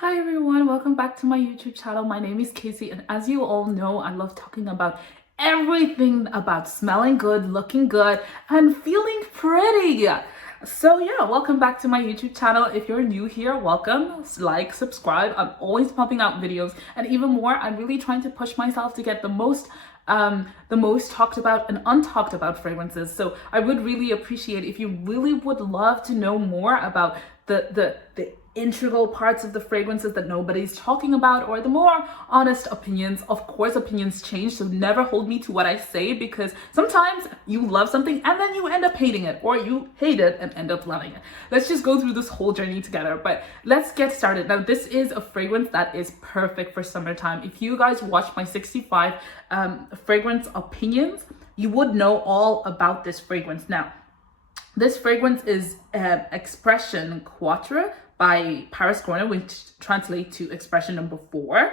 Hi everyone, welcome back to my YouTube channel. My name is Casey, and as you all know, I love talking about everything about smelling good, looking good, and feeling pretty. So yeah, welcome back to my YouTube channel. If you're new here, welcome, like, subscribe. I'm always pumping out videos, and even more, I'm really trying to push myself to get the most talked about and untalked about fragrances. So I would really appreciate if you really would love to know more about the integral parts of the fragrances that nobody's talking about, or the more honest opinions. Of course, opinions change, so never hold me to what I say, because sometimes you love something and then you end up hating it, or you hate it and end up loving it. Let's just go through this whole journey together, but let's get started. Now, this is a fragrance that is perfect for summertime. If you guys watch my 65 fragrance opinions, you would know all about this fragrance. Now, this fragrance is Expression Quatre by Paris Corner, which translates to expression number 4.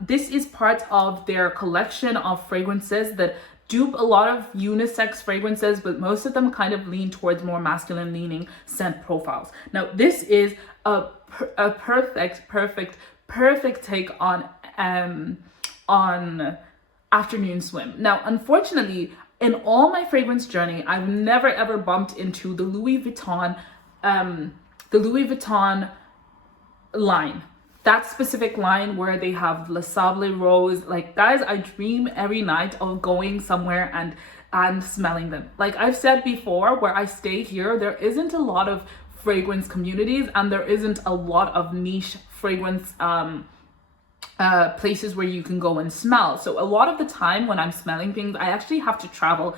This is part of their collection of fragrances that dupe a lot of unisex fragrances, but most of them kind of lean towards more masculine leaning scent profiles. Now, this is a perfect take on Afternoon Swim. Now, unfortunately, in all my fragrance journey, I've never ever bumped into the Louis Vuitton line. That specific line where they have Le Sable Rose. Like, guys, I dream every night of going somewhere and smelling them. Like I've said before, where I stay here, there isn't a lot of fragrance communities, and there isn't a lot of niche fragrance places where you can go and smell. So a lot of the time when I'm smelling things, I actually have to travel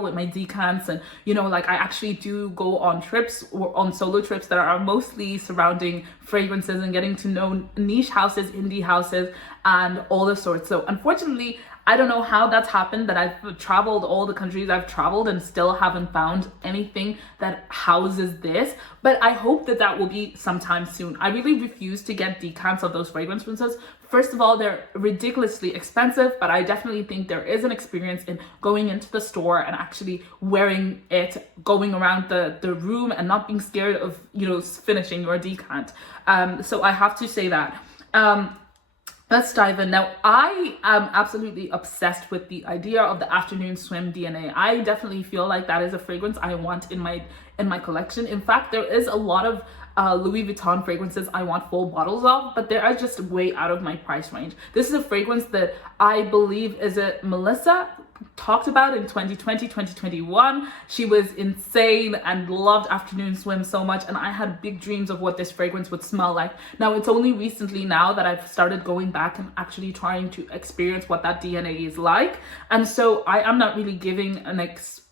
with my decants, and like I actually do go on trips or on solo trips that are mostly surrounding fragrances and getting to know niche houses, indie houses, and all the sorts. So unfortunately, I don't know how that's happened, that I've traveled all the countries I've traveled and still haven't found anything that houses this, but I hope that that will be sometime soon. I really refuse to get decants of those fragrances. First of all, they're ridiculously expensive, but I definitely think there is an experience in going into the store and actually wearing it, going around the room, and not being scared of, finishing your decant. So I have to say that. Let's dive in. Now, I am absolutely obsessed with the idea of the Afternoon Swim DNA. I definitely feel like that is a fragrance I want in my collection. In fact, there is a lot of Louis Vuitton fragrances I want full bottles of, but they are just way out of my price range. This is a fragrance that I believe Melissa talked about in 2020, 2021. She was insane and loved Afternoon Swim so much, and I had big dreams of what this fragrance would smell like. Now, it's only recently now that I've started going back and actually trying to experience what that DNA is like, and so I am not really giving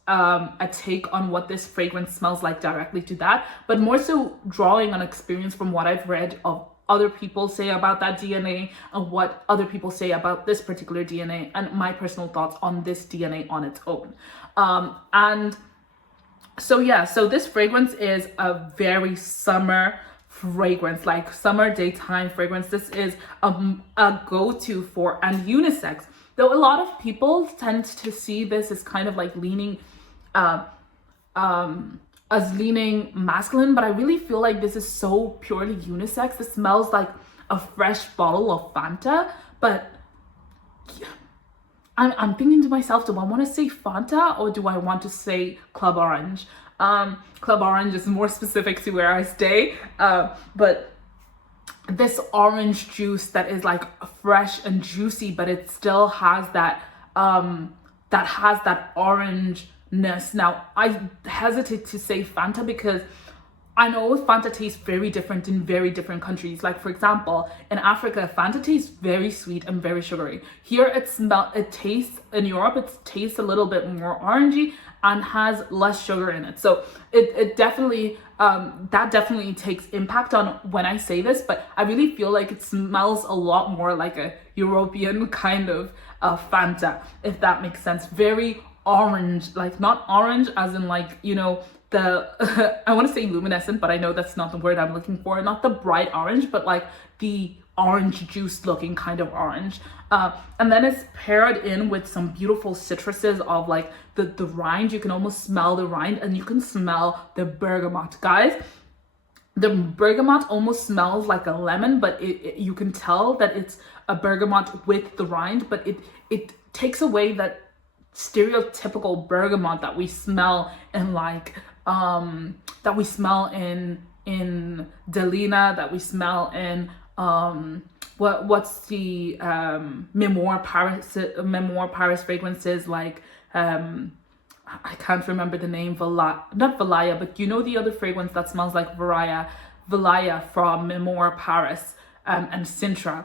a take on what this fragrance smells like directly to that, but more so drawing on experience from what I've read of other people say about that DNA, and what other people say about this particular DNA, and my personal thoughts on this DNA on its own. And so yeah, so this fragrance is a very summer fragrance, like summer daytime fragrance. This is a go-to for and unisex, though a lot of people tend to see this as kind of like leaning leaning masculine, but I really feel like this is so purely unisex. This smells like a fresh bottle of Fanta, but I'm thinking to myself, do I want to say Fanta or do I want to say Club Orange? Club Orange is more specific to where I stay, but this orange juice that is like fresh and juicy, but it still has that orange. Now, I hesitate to say Fanta because I know Fanta tastes very different in very different countries. Like, for example, in Africa, Fanta tastes very sweet and very sugary. Here, in Europe, it tastes a little bit more orangey and has less sugar in it. So it definitely, that definitely takes impact on when I say this, but I really feel like it smells a lot more like a European kind of Fanta, if that makes sense. Very orange, like not orange as in like, the I want to say luminescent, but I know that's not the word I'm looking for. Not the bright orange, but like the orange juice looking kind of orange. And then it's paired in with some beautiful citruses of like the rind. You can almost smell the rind, and you can smell the bergamot. Guys, the bergamot almost smells like a lemon, but you can tell that it's a bergamot with the rind, but it takes away that stereotypical bergamot that we smell in like that we smell in Delina, that we smell in what's the Memoir Paris fragrances, like I can't remember the name, not Valaya, but you know the other fragrance that smells like Valaya from Memoir Paris, and Sintra.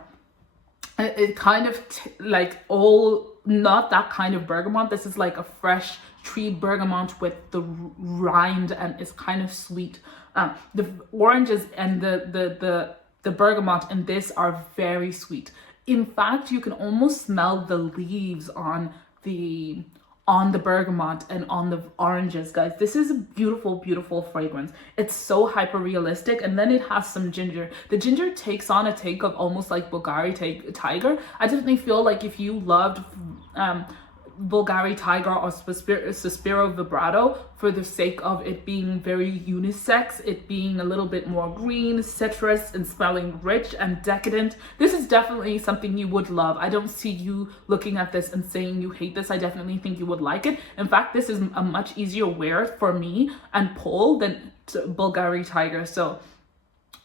It kind of like all, not that kind of bergamot. This is like a fresh tree bergamot with the rind, and it's kind of sweet. The oranges and the bergamot in this are very sweet. In fact, you can almost smell the leaves on the bergamot and on the oranges, guys. This is a beautiful, beautiful fragrance. It's so hyper realistic, and then it has some ginger. The ginger takes on a take of almost like Bulgari Tiger. I definitely feel like if you loved Bulgari Tiger or Suspiro Vibrato, for the sake of it being very unisex, it being a little bit more green, citrus, and smelling rich and decadent, this is definitely something you would love. I don't see you looking at this and saying you hate this. I definitely think you would like it. In fact, this is a much easier wear for me and Paul than Bulgari Tiger. So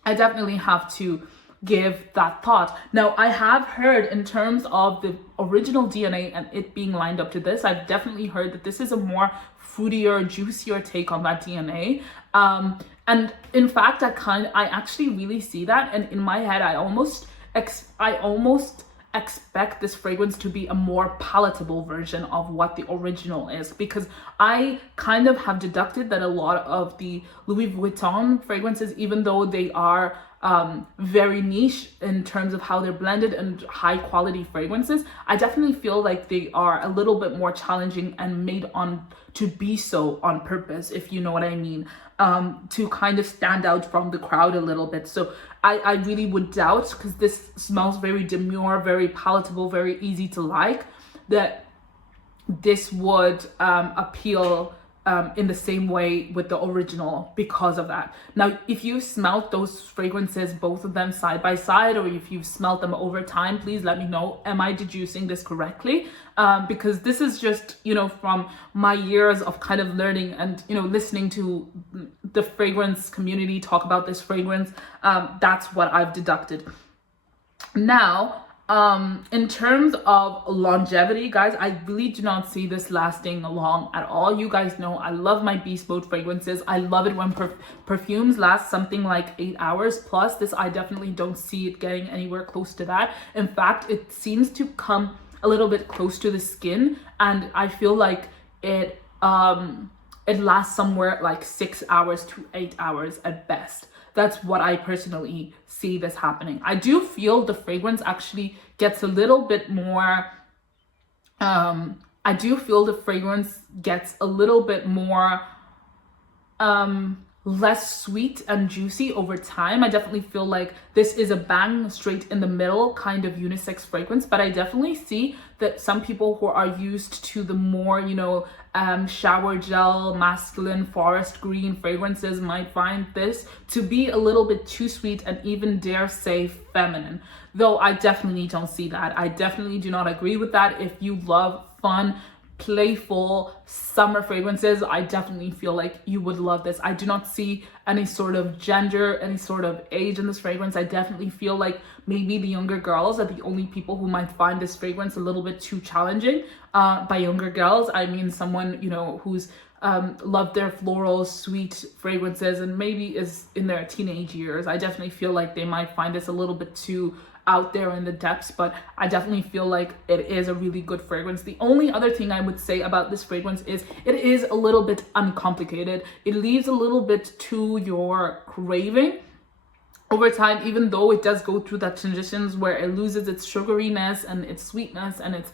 I definitely have to give that thought. Now, I have heard in terms of the original DNA and it being lined up to this, I've definitely heard that this is a more fruitier, juicier take on that DNA. And in fact, I actually really see that. And in my head, I almost expect this fragrance to be a more palatable version of what the original is, because I kind of have deducted that a lot of the Louis Vuitton fragrances, even though they are very niche in terms of how they're blended and high quality fragrances, I definitely feel like they are a little bit more challenging and made on to be so on purpose, if you know what I mean, to kind of stand out from the crowd a little bit. So I really would doubt, because this smells very demure, very palatable, very easy to like, that this would appeal in the same way with the original because of that. Now, if you smelt those fragrances, both of them side by side, or if you've smelt them over time, please let me know. Am I deducing this correctly? Because this is just, from my years of kind of learning and, listening to the fragrance community talk about this fragrance, that's what I've deducted. Now, in terms of longevity, guys, I really do not see this lasting long at all. You guys know I love my beast mode fragrances. I love it when perfumes last something like 8 hours plus. This, I definitely don't see it getting anywhere close to that. In fact, it seems to come a little bit close to the skin, and I feel like it lasts somewhere like 6 hours to 8 hours at best. That's what I personally see this happening. I do feel the fragrance actually gets a little bit more, less sweet and juicy over time. I definitely feel like this is a bang straight in the middle kind of unisex fragrance, but I definitely see that some people who are used to the more, shower gel, masculine, forest green fragrances might find this to be a little bit too sweet and even dare say feminine. Though I definitely don't see that. I definitely do not agree with that. If you love fun, playful summer fragrances, I definitely feel like you would love this. I do not see any sort of gender, any sort of age in this fragrance. I definitely feel like maybe the younger girls are the only people who might find this fragrance a little bit too challenging. By younger girls, I mean someone, who's loved their floral, sweet fragrances and maybe is in their teenage years. I definitely feel like they might find this a little bit too out there in the depths, but I definitely feel like it is a really good fragrance. The only other thing I would say about this fragrance is it is a little bit uncomplicated. It leaves a little bit to your craving over time, even though it does go through that transitions where it loses its sugariness and its sweetness and its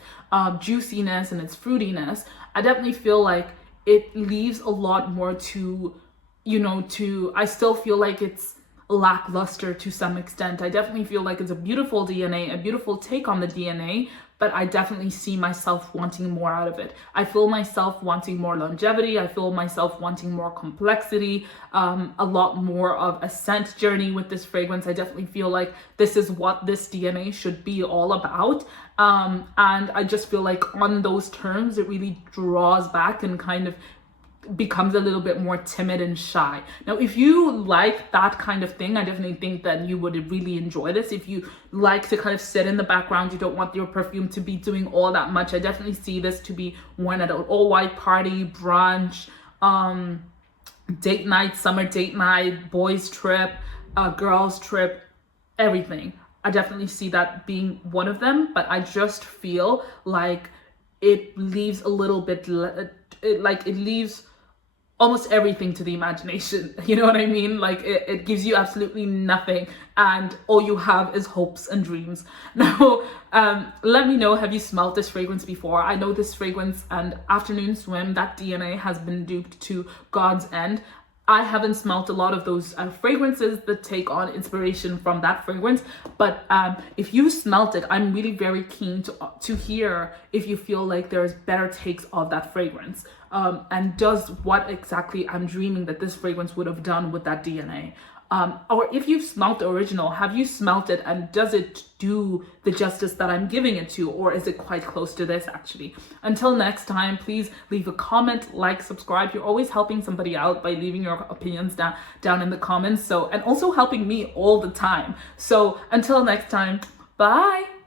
juiciness and its fruitiness. I definitely feel like it leaves a lot more to, I still feel like it's lackluster to some extent. I definitely feel like it's a beautiful DNA, a beautiful take on the DNA, but I definitely see myself wanting more out of it. I feel myself wanting more longevity. I feel myself wanting more complexity, a lot more of a scent journey with this fragrance. I definitely feel like this is what this DNA should be all about. And I just feel like on those terms, it really draws back and kind of becomes a little bit more timid and shy. Now, if you like that kind of thing, I definitely think that you would really enjoy this. If you like to kind of sit in the background, you don't want your perfume to be doing all that much, I definitely see this to be worn at an all-white party, brunch, date night, summer date night, boys trip, girls trip, everything. I definitely see that being one of them, but I just feel like it leaves a little bit, it leaves almost everything to the imagination. You know what I mean? Like it gives you absolutely nothing, and all you have is hopes and dreams. Now, let me know, have you smelled this fragrance before? I know this fragrance and Afternoon Swim, that DNA has been duped to God's End. I haven't smelt a lot of those fragrances that take on inspiration from that fragrance, but if you smelt it, I'm really very keen to hear if you feel like there's better takes of that fragrance, and does what exactly I'm dreaming that this fragrance would have done with that DNA. Or if you've smelt the original, have you smelt it and does it do the justice that I'm giving it to, or is it quite close to this actually? Until next time, please leave a comment, like, subscribe. You're always helping somebody out by leaving your opinions down in the comments. So, and also helping me all the time. So until next time, bye.